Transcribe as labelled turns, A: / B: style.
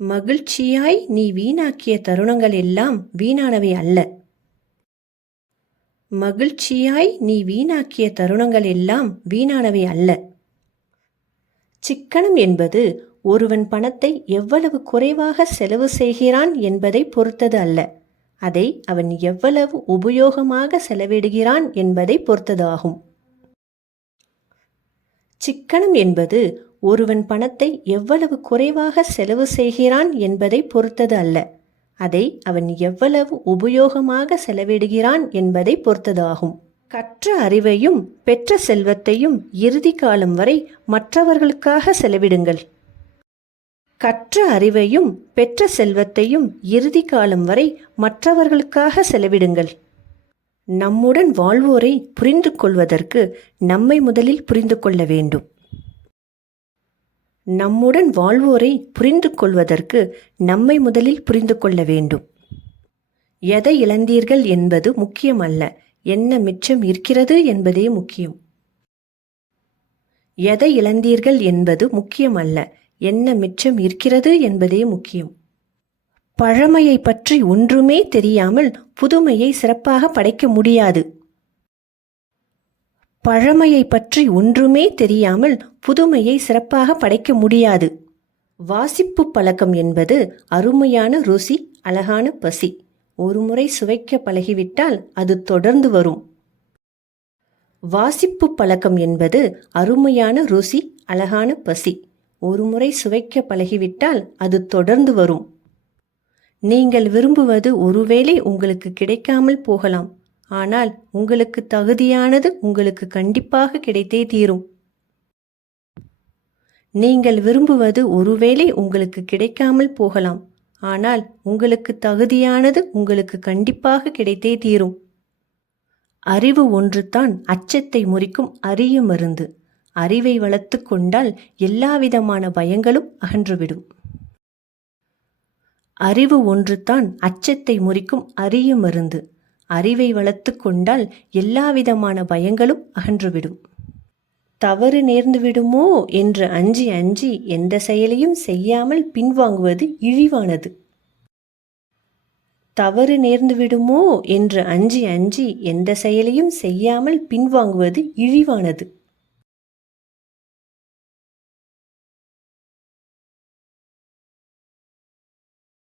A: மகிழ்ச்சியாய் நீ வீணாக்கிய தருணங்கள் எல்லாம் வீணானவை அல்ல. மகிழ்ச்சியாய் நீ வீணாக்கிய தருணங்கள் எல்லாம் வீணானவை அல்ல. சிக்கனம் என்பது ஒருவன் பணத்தை எவ்வளவு குறைவாக செலவு செய்கிறான் என்பதை பொறுத்தது அல்ல. அதை அவன் எவ்வளவு உபயோகமாக செலவிடுகிறான் என்பதை பொறுத்ததாகும். சிக்கனம் என்பது ஒருவன் பணத்தை எவ்வளவு குறைவாக செலவு செய்கிறான் என்பதை பொறுத்தது அல்ல. அதை அவன் எவ்வளவு உபயோகமாக செலவிடுகிறான் என்பதை பொறுத்ததாகும். கற்ற அறிவையும் பெற்ற செல்வத்தையும் இறுதி காலம் வரை மற்றவர்களுக்காக செலவிடுங்கள். கற்ற அறிவையும் பெற்ற செல்வத்தையும் இறுதி காலம் வரை மற்றவர்களுக்காக செலவிடுங்கள். நம்முடன் வாழ்வோரை புரிந்து கொள்வதற்கு நம்மை முதலில் புரிந்து கொள்ள வேண்டும். நம்முடன் வாழ்வோரை புரிந்து கொள்வதற்கு நம்மை முதலில் புரிந்து கொள்ள வேண்டும். எதை இழந்தீர்கள் என்பது முக்கியமல்ல. என்ன மிச்சம் இருக்கிறது என்பதே முக்கியம். எதை இழந்தீர்கள் என்பது முக்கியமல்ல. என்ன மிச்சம் இருக்கிறது என்பதே முக்கியம். பழமையை பற்றி ஒன்றுமே தெரியாமல் புதுமையை சிறப்பாக படைக்க முடியாது. பழமையை பற்றி ஒன்றுமே தெரியாமல் புதுமையை சிறப்பாக படைக்க முடியாது. வாசிப்பு பழக்கம் என்பது அருமையான ருசி அழகான பசி. ஒருமுறை சுவைக்க பழகிவிட்டால் அது தொடர்ந்து வரும். வாசிப்பு பழக்கம் என்பது அருமையான ருசி அழகான பசி. ஒருமுறை சுவைக்க பழகிவிட்டால் அது தொடர்ந்து வரும். நீங்கள் விரும்புவது ஒருவேளை உங்களுக்கு கிடைக்காமல் போகலாம். ஆனால் உங்களுக்கு தகுதியானது உங்களுக்கு கண்டிப்பாக கிடைத்தே தீரும். நீங்கள் விரும்புவது ஒருவேளை உங்களுக்கு கிடைக்காமல் போகலாம். ஆனால் உங்களுக்கு தகுதியானது உங்களுக்கு கண்டிப்பாக கிடைத்தே தீரும். அறிவு ஒன்றுதான் அச்சத்தை முறிக்கும் அரிய மருந்து. அறிவை வளர்த்து கொண்டால் எல்லாவிதமான பயங்களும் அகன்றுவிடும். அறிவு ஒன்றுதான் அச்சத்தை முறிக்கும் அரிய மருந்து. அறிவை வளர்த்து கொண்டால் எல்லாவிதமான பயங்களும் அகன்றுவிடும். தவறு நேர்ந்து விடுமோ என்று அஞ்சி அஞ்சி எந்த செயலையும் செய்யாமல் பின்வாங்குவது இழிவானது. தவறு நேர்ந்து விடுமோ என்று அஞ்சி அஞ்சி எந்த செயலையும் செய்யாமல் பின்வாங்குவது இழிவானது.